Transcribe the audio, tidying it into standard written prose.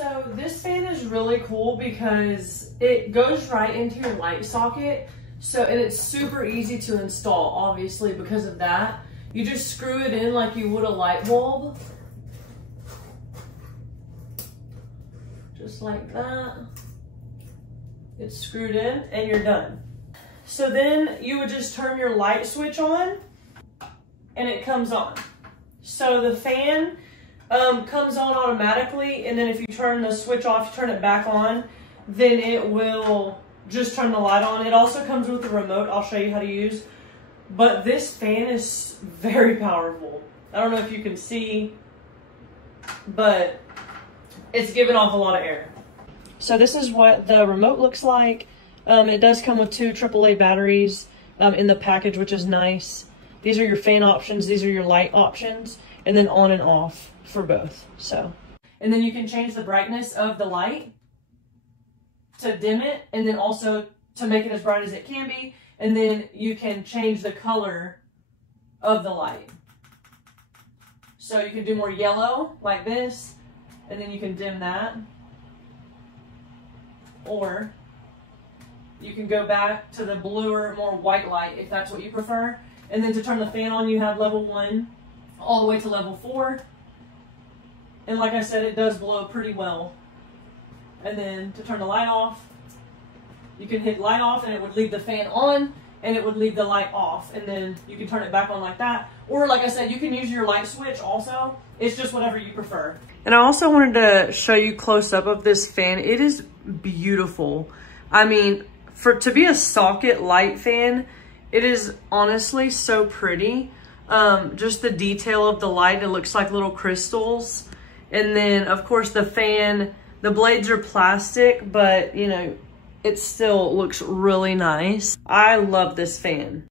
So this fan is really cool because it goes right into your light socket. So, and it's super easy to install, obviously, because of that. You just screw it in like you would a light bulb. Just like that. It's screwed in and you're done. So then you would just turn your light switch on and it comes on. So the fan comes on automatically, and then if you turn the switch off, you turn it back on, then it will just turn the light on. It also comes with a remote I'll show you how to use. But this fan is very powerful. I don't know if you can see, but it's giving off a lot of air. So this is what the remote looks like. It does come with 2 AAA batteries in the package, which is nice. These are your fan options. These are your light options, and then on and off for both. So, and then you can change the brightness of the light to dim it, and then also to make it as bright as it can be. And then you can change the color of the light. So you can do more yellow like this, and then you can dim that. Or you can go back to the bluer, more white light if that's what you prefer. And then to turn the fan on, you have level 1 all the way to level 4. And like I said, it does blow pretty well. And then to turn the light off, you can hit light off and it would leave the fan on, and it would leave the light off. And then you can turn it back on like that. Or like I said, you can use your light switch also. It's just whatever you prefer. And I also wanted to show you close up of this fan. It is beautiful. I mean, to be a socket light fan, it is honestly so pretty. Just the detail of the light, it looks like little crystals. And then of course the fan, the blades are plastic, but you know, it still looks really nice. I love this fan.